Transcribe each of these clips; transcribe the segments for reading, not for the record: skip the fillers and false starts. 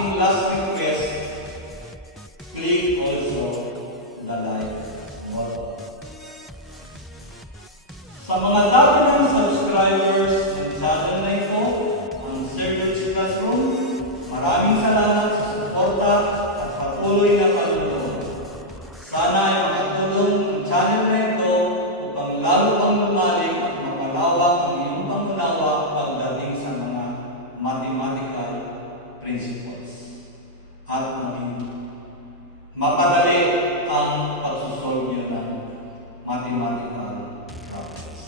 aking last request, click also the like button. Sa mga dati ng subscribers ng channel na ito, ang Untitled Classroom, maraming salamat sa suporta at patuloy na pagtulong. Sana ay makatulong ang channel na ito upang lalo pang lumalim at mapalawak ang iyong pangunawa pagdating sa mga mathematical principles at maging mapadali ang pagsusolve nyo ng mathematical problems.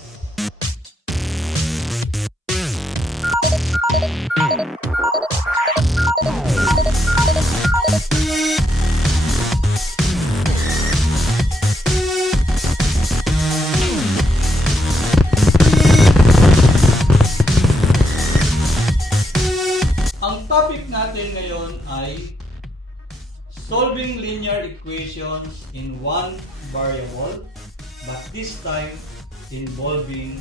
Ang topic natin ngayon ay solving linear equations in one variable, but this time involving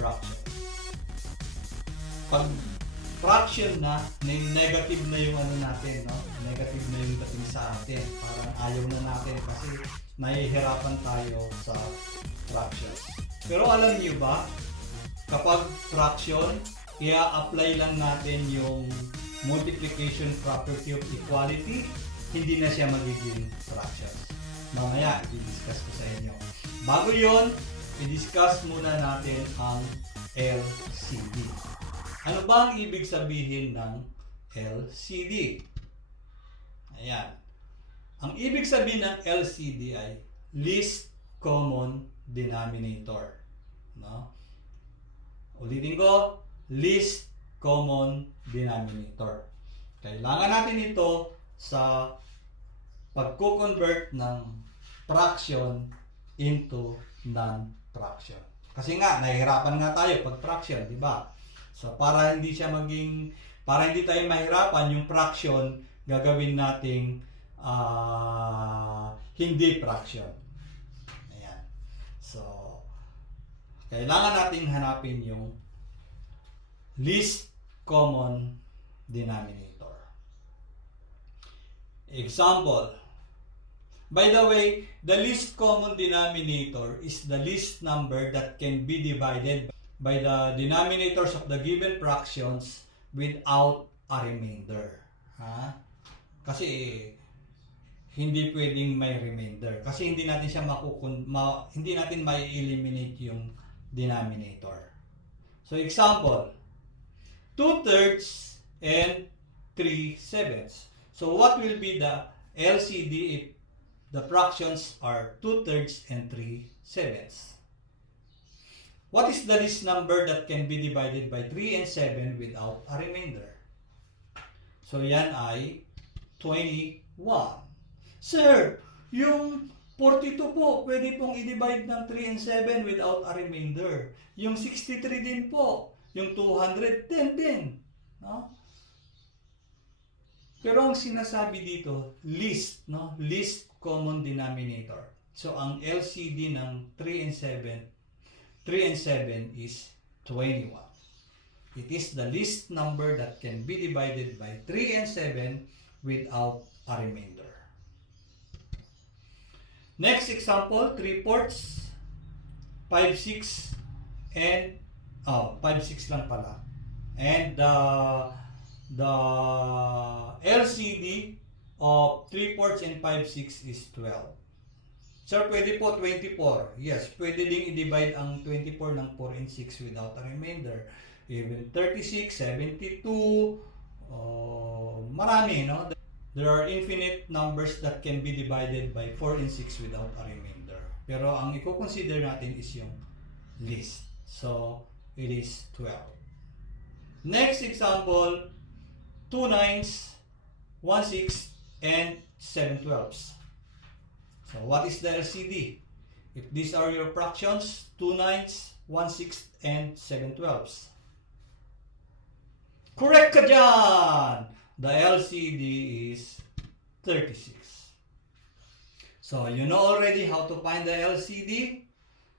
fraction. Pag fraction na, negative na yung ano natin, no? Negative na yung dating sa atin. Parang ayaw na natin kasi nahihirapan tayo sa fraction. Pero alam niyo ba, kapag fraction, i-apply lang natin yung multiplication property of equality, hindi na siya magiging fractions. Mamaya, i-discuss ko sa inyo. Bago yon, i-discuss muna natin ang LCD. Ano ba ang ibig sabihin ng LCD? Ayan. Ang ibig sabihin ng LCD ay least common denominator. No? Ulitin ko, least common denominator. Kailangan natin ito sa pagko-convert ng fraction into non-fraction. Kasi nga, nahihirapan nga tayo pag fraction, di ba? So, para hindi tayo mahirapan, yung fraction, gagawin nating hindi fraction. Ayan. So, kailangan nating hanapin yung least common denominator. Example. By the way, the least common denominator is the least number that can be divided by the denominators of the given fractions without a remainder. Kasi hindi pwedeng may remainder. Kasi hindi natin siya hindi natin mai-eliminate yung denominator. So example, 2/3 and 3/7. So what will be the LCD if the fractions are 2/3 and 3/7? What is the least number that can be divided by 3 and 7 without a remainder? So yan ay 21. Sir, yung 42 po, pwede pong i-divide ng 3 and 7 without a remainder. Yung 63 din po, yung 210 din. No? Pero ang sinasabi dito, least, no? Least common denominator. So ang LCD ng 3 and 7 is 21. It is the least number that can be divided by 3 and 7 without a remainder. Next example, 3/4, 5/6, and 5/6 lang pala. And the LCD of 3/4 and 5/6 is 12. Sir, pwede po 24. Yes, pwede ding i-divide ang 24 ng 4 and 6 without a remainder. Even 36, 72, marami, no? There are infinite numbers that can be divided by 4 and 6 without a remainder. Pero ang i-consider natin is yung least. So, it is 12. Next example, 2 9s, 1 6, and 7 12s. So, what is the LCD? If these are your fractions, 2 9s, 1 6, and 7 12s. Correct ka dyan! The LCD is 36. So, you know already how to find the LCD.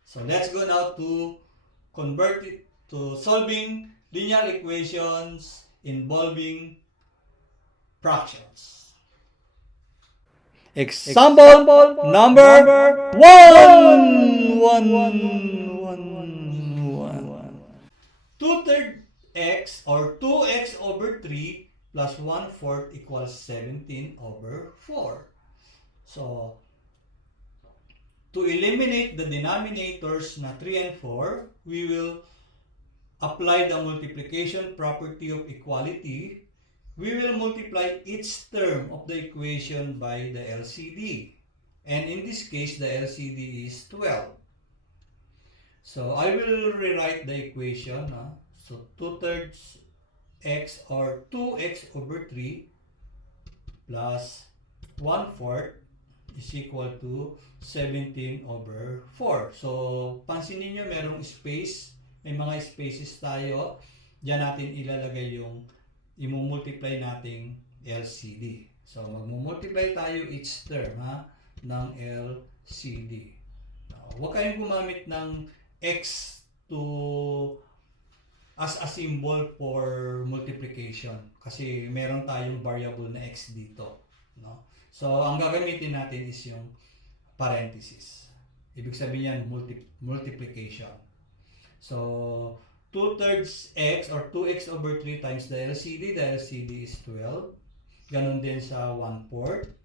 So, let's go now to convert it to solving linear equations involving fractions. Example number 1. 2/3 x or 2x over 3 plus 1/4 equals 17 over 4. So, to eliminate the denominators na 3 and 4, we will apply the multiplication property of equality. We will multiply each term of the equation by the LCD. And in this case, the LCD is 12. So, I will rewrite the equation. So, 2/3 x or 2x over 3 plus 1/4 is equal to 17 over 4. So, pansinin nyo, merong space. May mga spaces tayo. Diyan natin ilalagay yung imumultiply nating LCD. So, magmumultiply tayo each term ng LCD. Huwag kayong gumamit ng X as a symbol for multiplication. Kasi meron tayong variable na X dito. No? So, ang gagamitin natin is yung parenthesis. Ibig sabihin yan, multiplication. So, 2/3 x or 2x over 3 times the LCD. The LCD is 12. Ganon din sa 1/4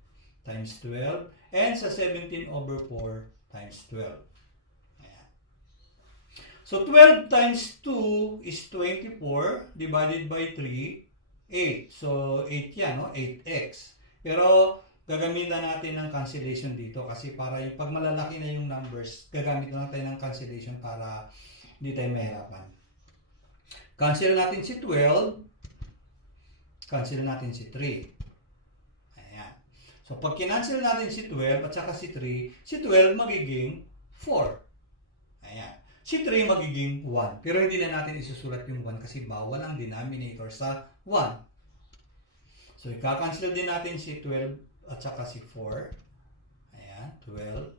times 12. And sa 17 over 4 times 12. Ayan. So, 12 times 2 is 24 divided by 3, 8. So, 8 yan, no? 8x. Pero, gagamitan natin ng cancellation dito kasi para yung pag malalaki na yung numbers, gagamit na tayo ng cancellation para hindi tayo mahirapan. Cancel natin si 12, cancel natin si 3. Ayan. So, pag kinancel natin si 12 at saka si 3, si 12 magiging 4. Ayan. Si 3 magiging 1. Pero hindi na natin isusulat yung 1 kasi bawal ang denominator sa 1. So, ika-cancel din natin si 12 at saka si 4. Ayan, 12,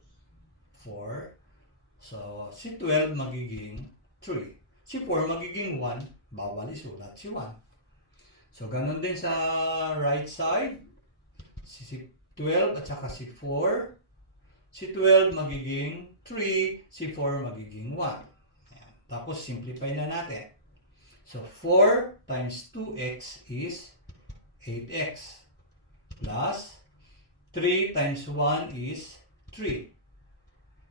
4. So, si 12 magiging 3. Si 4 magiging 1. Bawal isulat si 1. So, ganun din sa right side. Si 12 at saka si 4. Si 12 magiging 3. Si 4 magiging 1. Ayan. Tapos, simplify na natin. So, 4 times 2x is 8x. Plus 3 times 1 is 3.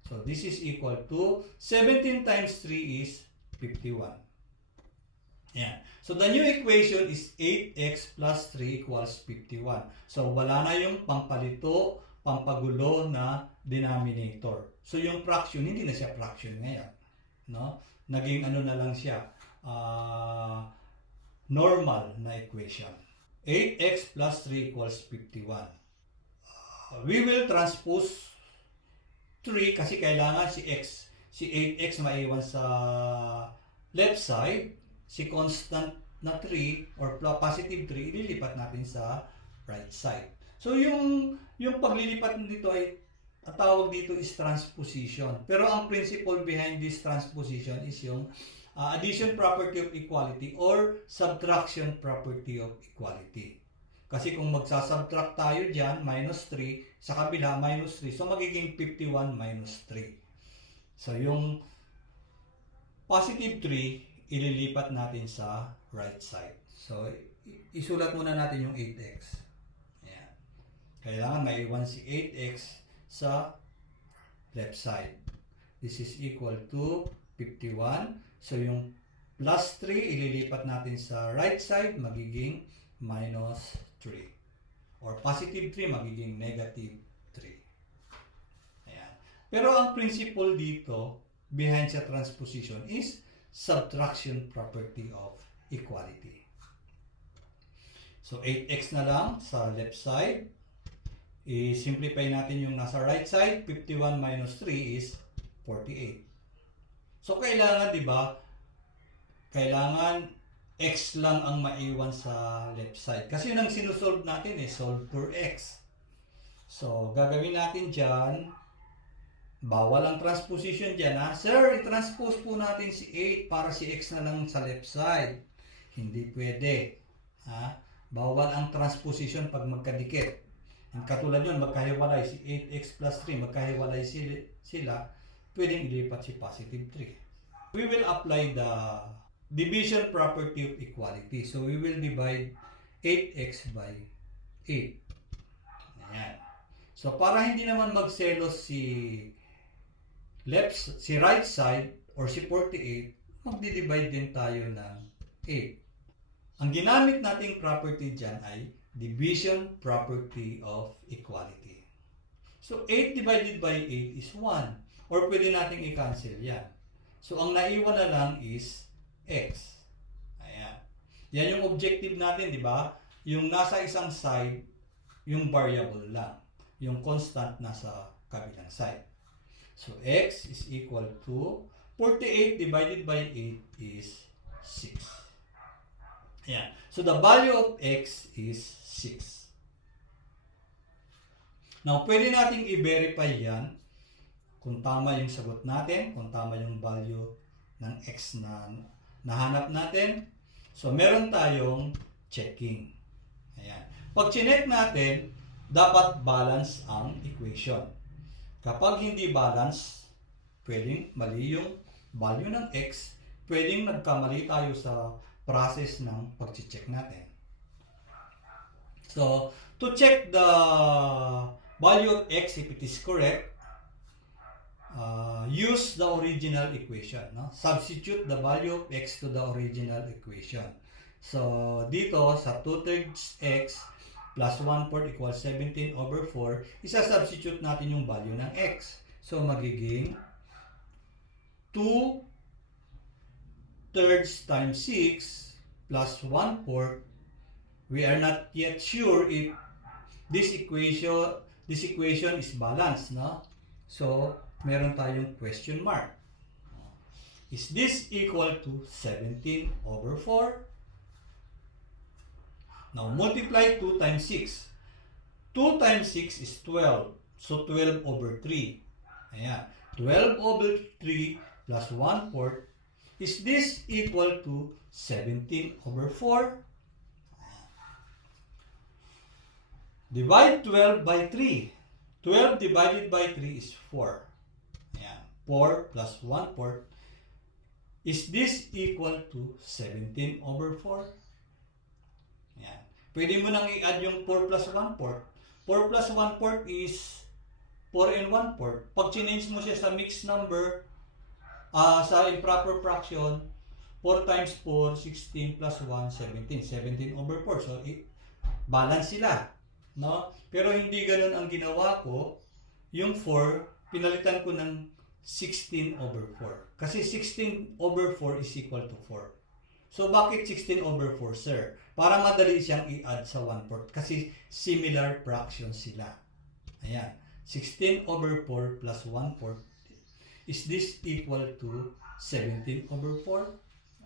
So, this is equal to 17 times 3 is 51. Yan. So, the new equation is 8x plus 3 equals 51. So, wala na yung pampalito, pampagulo na denominator. So, yung fraction, hindi na siya fraction ngayon. No? Naging ano na lang siya, normal na equation. 8x plus 3 equals 51. We will transpose 3 kasi kailangan si x, si 8x maiwan sa left side, si constant na 3 or positive 3 ililipat natin sa right side. So yung paglilipat dito ay tawag dito is transposition. Pero ang principle behind this transposition is yung addition property of equality or subtraction property of equality. Kasi kung magsasubtract tayo dyan, minus 3, sa kabila, minus 3. So, magiging 51 minus 3. So, yung positive 3, ililipat natin sa right side. So, isulat muna natin yung 8x. Ayan. Kailangan maiwan si 8x sa left side. This is equal to 51. So, yung plus 3, ililipat natin sa right side, magiging minus 3. Or positive 3, magiging negative 3. Ayan. Pero ang principle dito, behind sa transposition, is subtraction property of equality. So, 8x na lang sa left side. I-simplify natin yung nasa right side. 51 minus 3 is 48. So, kailangan, di ba, kailangan x lang ang maiwan sa left side. Kasi yun ang sinusolve natin solve for x. So, gagawin natin dyan, bawal ang transposition dyan Sir, i-transpose po natin si 8 para si x na lang sa left side. Hindi pwede. Bawal ang transposition pag magkadikit. And katulad yun, magkahiwalay si 8x plus 3, magkahiwalay sila, pwedeng ilipat si positive 3. We will apply the division property of equality. So we will divide 8x by 8. Ayan. So para hindi naman magselos si right side or si 48, magdi-divide din tayo ng 8. Ang ginamit nating property dyan ay division property of equality. So 8 divided by 8 is 1. Or pwede nating i-cancel yan. So ang naiwan na lang is x. Ayan. Yan yung objective natin, di ba? Yung nasa isang side, yung variable lang. Yung constant nasa kabilang side. So x is equal to 48 divided by 8 is 6. Ayan. So the value of x is 6. Now, pwede nating i-verify yan kung tama yung sagot natin, kung tama yung value ng x na nahanap natin. So, meron tayong checking. Ayan. Pag chinek natin, dapat balance ang equation. Kapag hindi balance, pwedeng mali yung value ng x, pwedeng nagkamali tayo sa process ng pag-check natin. So, to check the value of x if it is correct, use the original equation. No? Substitute the value of x to the original equation. So, dito sa 2/3 x plus 1/4 equals 17 over 4, isa-substitute natin yung value ng x. So, magiging 2/3 times 6 plus 1/4. We are not yet sure if this equation is balanced, no? So, meron tayong question mark. Is this equal to 17 over 4? Now, multiply 2 times 6. 2 times 6 is 12. So, 12 over 3. Ayan. 12 over 3 plus 1/4. Is this equal to 17 over 4? Divide 12 by 3. 12 divided by 3 is 4. Ayan. 4 plus 1/4. Is this equal to 17 over 4? Ayan. Pwede mo nang i-add yung 4 plus 1/4. 4 plus 1/4 is 4 and 1/4. Pag change mo siya sa mixed number, sa improper fraction, 4 times 4, 16 plus 1, 17. 17 over 4. So, balance sila. No? Pero hindi ganun ang ginawa ko. Yung 4, pinalitan ko ng 16 over 4. Kasi 16 over 4 is equal to 4. So, bakit 16 over 4, sir? Para madali siyang i-add sa 1/4. Kasi similar fractions sila. Ayan. 16 over 4 plus 1/4. Is this equal to 17 over 4?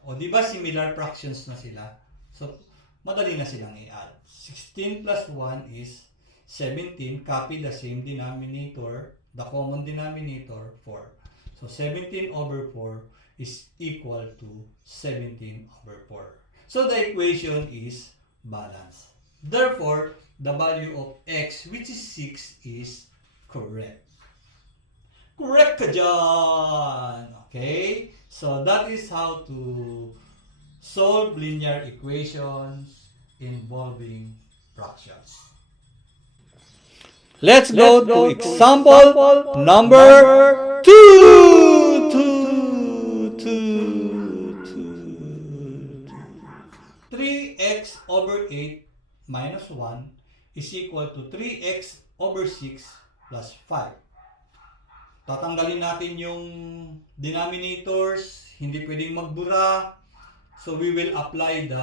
O di ba similar fractions na sila? So, madali na silang i-add. 16 plus 1 is 17. Copy the same denominator, the common denominator, 4. So, 17 over 4 is equal to 17 over 4. So, the equation is balanced. Therefore, the value of x, which is 6, is correct. Correct ka dyan! Okay? So, that is how to solve linear equations involving fractions. Let's go to example number 2. 3x over 8 minus 1 is equal to 3x over 6 plus 5. Tatanggalin natin yung denominators, hindi pwedeng magbura. So we will apply the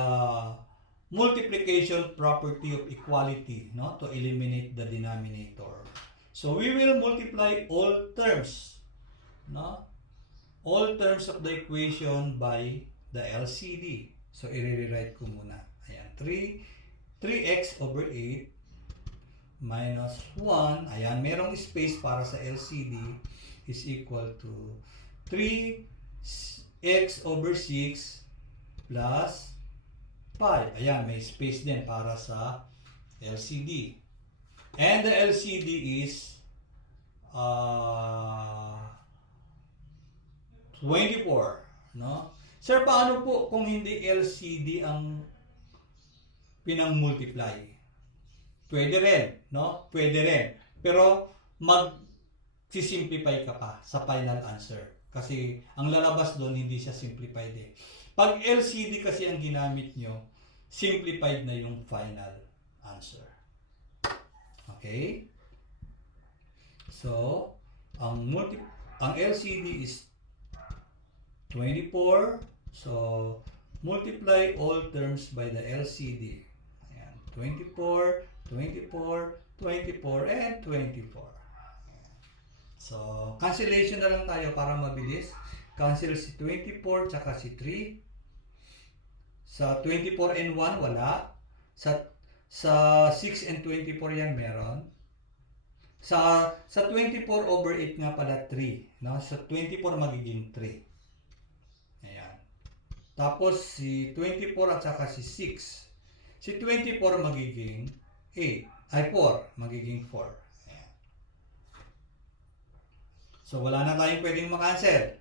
multiplication property of equality, no, to eliminate the denominator. So we will multiply all terms, no, all terms of the equation by the LCD. So i-rewrite ko muna. Ayan, 3x over 8 minus 1, ayan, merong space para sa LCD, is equal to 3x over 6 plus 5. Ayan, may space din para sa LCD. And the LCD is 24. No? Sir, paano po kung hindi LCD ang pinang-multiply? Pwede rin, no? Pwede rin. Pero mag-simplify ka pa sa final answer. Kasi ang lalabas doon hindi siya simplified eh. Pag LCD kasi ang ginamit nyo, simplified na yung final answer. Okay? So, ang LCD is 24. So, multiply all terms by the LCD. Ayan, 24, 24, 24, and 24. So, cancellation na lang tayo para mabilis. Cancel si 24 tsaka si 3. Sa 24 and 1, wala. Sa 6 and 24 yan meron. Sa 24 over 8 nga pala 3. No? Sa 24 magiging 3. Ayan. Tapos si 24 at saka si 6. Si 24 magiging 8. Ay 4. Magiging 4. Ayan. So wala na tayong pwedeng makancel.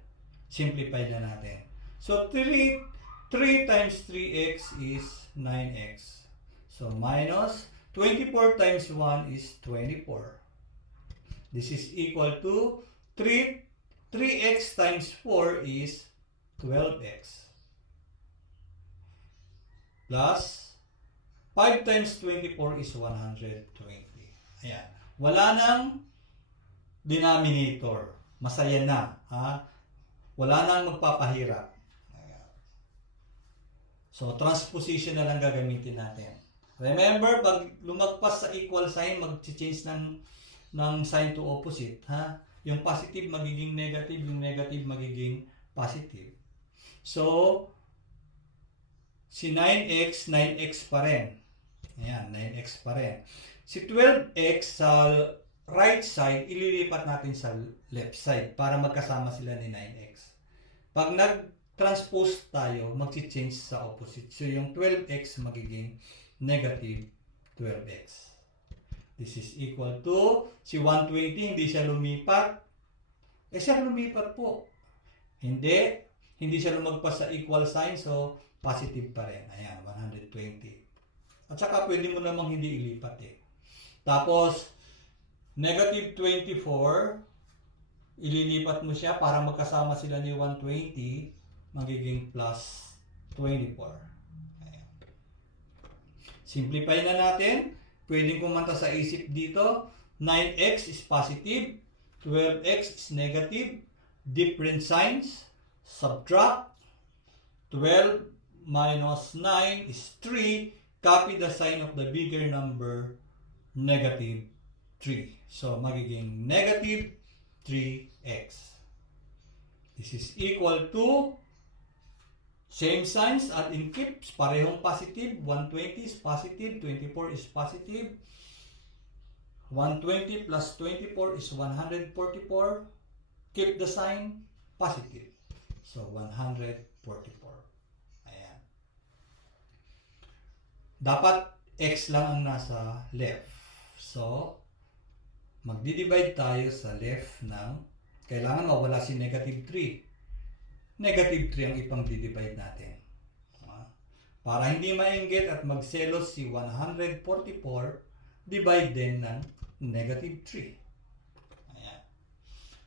Simplify na natin. So 3 times 3x is 9x. So minus 24 times 1 is 24. This is equal to 3x times 4 is 12x. Plus 5 times 24 is 120. Ayan. Wala nang denominator. Masaya na. Ha? Wala nang magpapahirap. Ayan. So, transposition na lang gagamitin natin. Remember, pag lumagpas sa equal sign, mag-change ng sign to opposite. Ha? Yung positive magiging negative, yung negative magiging positive. So, si 9x pa rin. Ayan, 9x pa rin. Si 12x sa right side, ililipat natin sa left side para magkasama sila ni 9x. Pag nag-transpose tayo, mag-change sa opposite. So, yung 12x magiging negative 12x. This is equal to, si 120, hindi siya lumipat. Siya lumipat po. Hindi siya lumagpas sa equal sign, so positive pa rin. Ayan, 120. At saka pwede mo namang hindi ilipat eh. Tapos, negative 24, ililipat mo siya para magkasama sila ni 120, magiging plus 24. Ayan. Simplify na natin. Pwedeng kumanta sa isip dito. 9x is positive, 12x is negative, different signs, subtract, 12 minus 9 is 3, copy the sign of the bigger number, negative 3. So, magiging negative 3x. This is equal to, same signs at in keeps, parehong positive, 120 is positive, 24 is positive, 120 plus 24 is 144, keep the sign, positive. So, 144. Ayan. Dapat x lang ang nasa left. So, magdi-divide tayo sa left ng, kailangan mawala si negative 3. Negative 3 ang ipang di-divide natin. Para hindi mainggit at magselos si 144, divide din ng negative 3. Ayan.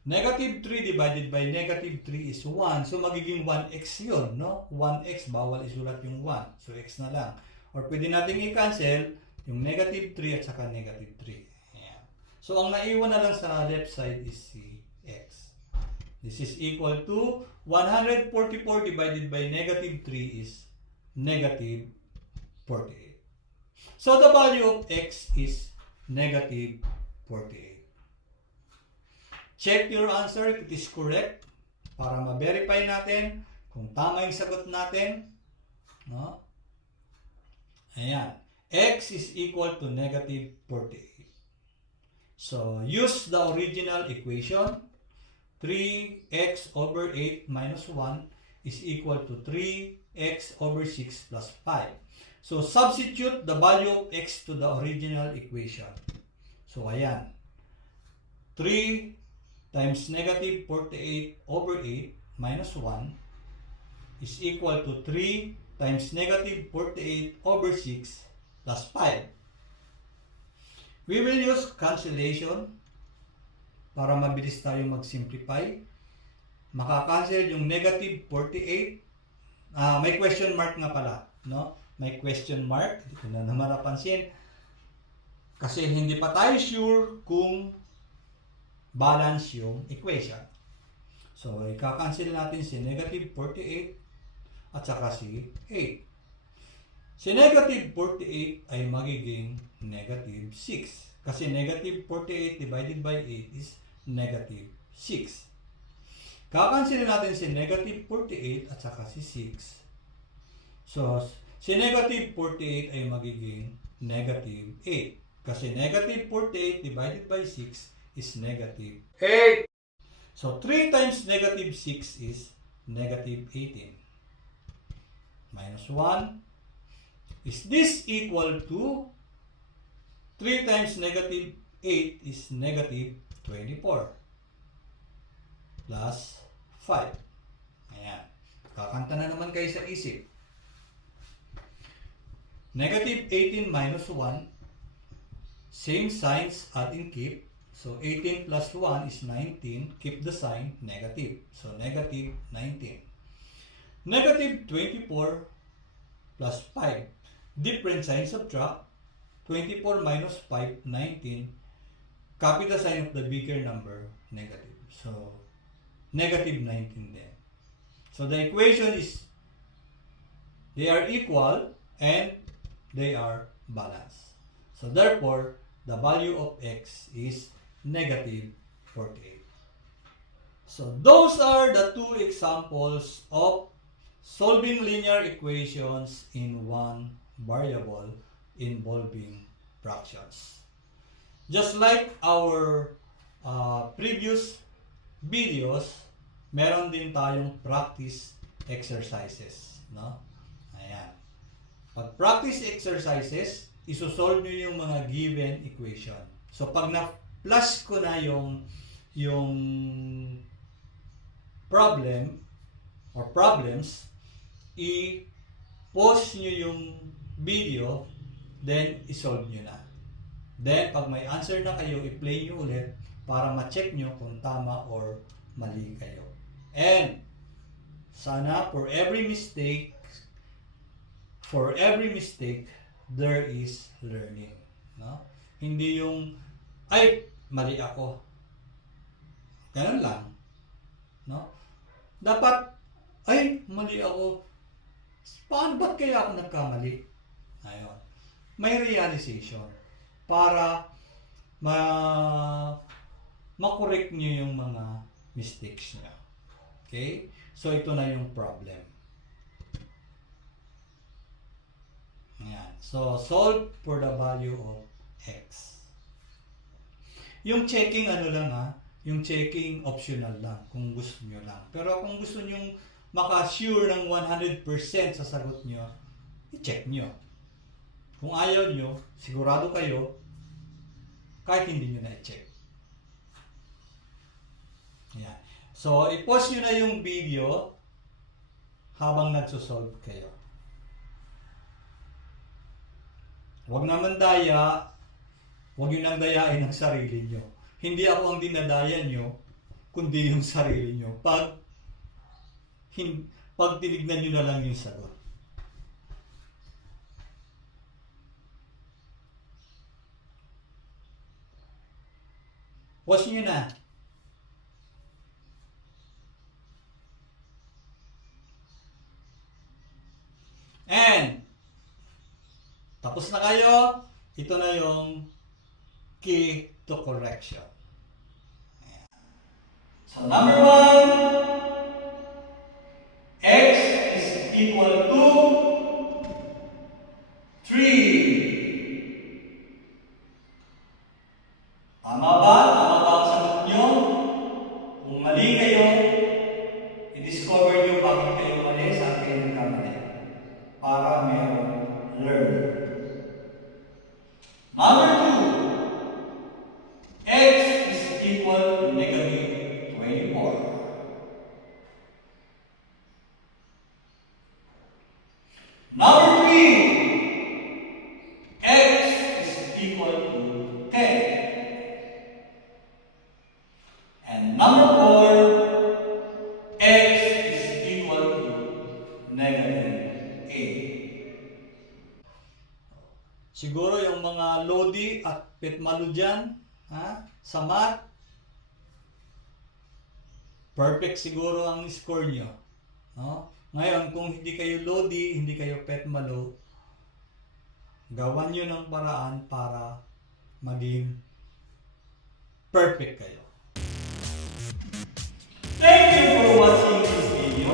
Negative 3 divided by negative 3 is 1. So, magiging 1x yun, no? 1x, bawal isulat yung 1. So, x na lang. Or pwede natin i-cancel yung negative 3 at saka negative 3. Ayan. So, ang naiwan na lang sa left side is si x. This is equal to 144 divided by negative 3 is negative 48. So, the value of x is negative 48. Check your answer if it is correct para ma-verify natin kung tama yung sagot natin. No? Ayan. X is equal to negative 48. So, use the original equation. 3x over 8 minus 1 is equal to 3x over 6 plus 5. So, substitute the value of x to the original equation. So, ayan. 3 times negative 48 over 8 minus 1 is equal to 3 times negative 48 over 6 plus 5. We will use cancellation para mabilis tayo mag-simplify. Makakancel yung negative 48. May question mark nga pala, no? May question mark. Dito na naman napansin. Kasi hindi pa tayo sure kung balance yung equation. So, ika-cancel natin si negative 48 at saka si 8. Si negative 48 ay magiging negative 6. Kasi negative 48 divided by 8 is negative 6. Kakancel natin si negative 48 at saka si 6. So, si negative 48 ay magiging negative 8. Kasi negative 48 divided by 6 is negative 8. So, 3 times negative 6 is negative 18. Minus 1. Is this equal to 3 times negative 8 is negative 24. Plus 5. Ayan. Kakanta na naman kayo sa isip. Negative 18 minus 1. Same signs, add and keep. So, 18 plus 1 is 19. Keep the sign, negative. So, negative 19. Negative 24 plus 5. Different sign, subtract. 24 minus 5, 19. Copy the sign of the bigger number, negative. So, negative 19 then. So, the equation is, they are equal and they are balanced. So, therefore, the value of x is negative 48. So, those are the two examples of solving linear equations in one variable involving fractions. Just like our previous videos, meron din tayong practice exercises, no? Ayan. Pag practice exercises, isosolve nyo yung mga given equation. So, pag na-flash ko na yung problem or problems, i-pause nyo yung video, then isolve nyo na. Then, pag may answer na kayo, i-play nyo ulit para ma-check nyo kung tama or mali kayo. And, sana for every mistake, there is learning. No? Hindi yung, ay, mali ako. Ganun lang. No? Dapat, ay, mali ako. Paano, ba't kaya ako nagkamali? Ayun. May realization para ma-correct nyo yung mga mistakes nyo. Okay? So, ito na yung problem. Ayan. So, solve for the value of x. Yung checking ano lang yung checking optional lang kung gusto nyo lang. Pero kung gusto nyo maka-sure ng 100% sa sagot nyo, i-check nyo. Kung ayaw nyo, sigurado kayo, kahit hindi nyo na i-check. Ayan. So, i-pause nyo na yung video habang nagsosolve kayo. Huwag naman huwag nyo nang dayain ang sarili nyo. Hindi ako ang dinadaya nyo, kundi yung sarili nyo. Pag tinignan nyo na lang yung sagot. Pause nyo na. And, tapos na kayo, ito na yung key to correction. So, number 1, x is equal to 3. Tama ba? Tama ba ang sagot nyo? Kung mali kayo, i-discover nyo bakit kayo mali, saan kayo nagkamali. Para merong learn. 10. And number 4, x is equal to negative 8. Siguro yung mga Lodi at Petmalu dyan, sa math, perfect siguro ang score nyo. No? Ngayon, kung hindi kayo Lodi, hindi kayo Petmalu, gawan nyo ng paraan para maging perfect kayo. Thank you for watching this video.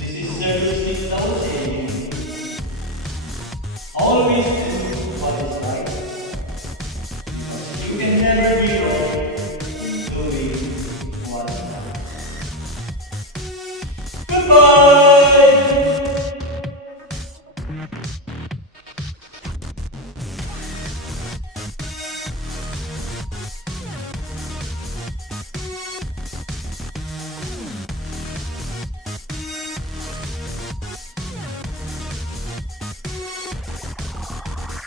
This is Service saying, always do what is right. You can never be